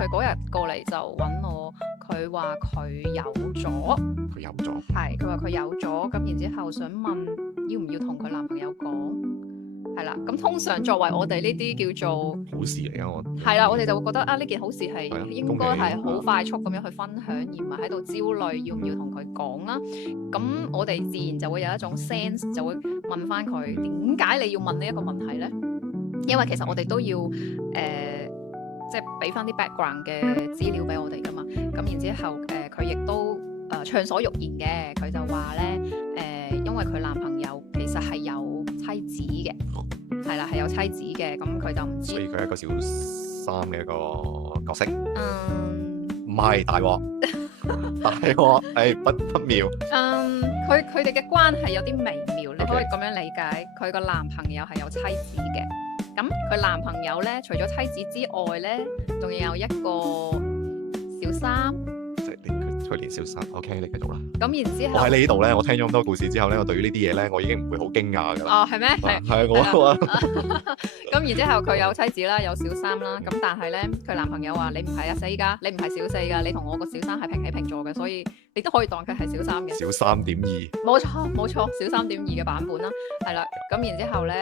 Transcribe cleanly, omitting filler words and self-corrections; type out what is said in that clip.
佢嗰日過嚟就揾我，佢話佢有咗，係佢話佢有咗，咁然之後想問要唔要同佢男朋友講，係啦。咁通常作為我哋呢啲叫做好事嚟㗎，係啦，我哋就會覺得啊呢件好事係係啊應該係好快速咁樣去分享，而唔係喺度焦慮要唔要同佢講啦。咁我哋自然就會有一種 sense，就會問翻佢點解你要問呢一個問題呢？因為其實我哋都要即係俾翻啲 background 嘅資料俾我哋噶嘛。咁然之後佢亦都暢所欲言嘅，佢就話呢，因為佢男朋友其實係有妻子嘅，係啦係有妻子嘅，咁佢就唔知。所以佢係一個小三嘅一個角色。唔係係大鑊，大鑊係不妙。佢哋嘅關係有啲微妙，你可以咁樣理解。佢個男朋友係有妻子嘅，咁佢男朋友呢，除咗妻子之外呢，仲有一個小三。即係佢連小三。OK， 你繼續啦。咁然之後，我喺你呢度呢，我聽咗咁多故事之後呢，我對於呢啲嘢呢，我已經唔會好驚訝㗎啦。哦，係咩？係我咁然之後佢有妻子啦，有小三啦。咁但係呢，佢男朋友話：你唔係阿四㗎，你唔係小四㗎，你同我個小三係平起平坐嘅，所以你都可以當佢係小三嘅。小3.2。冇錯，小3.2嘅版本啦，係啦。咁然之後呢。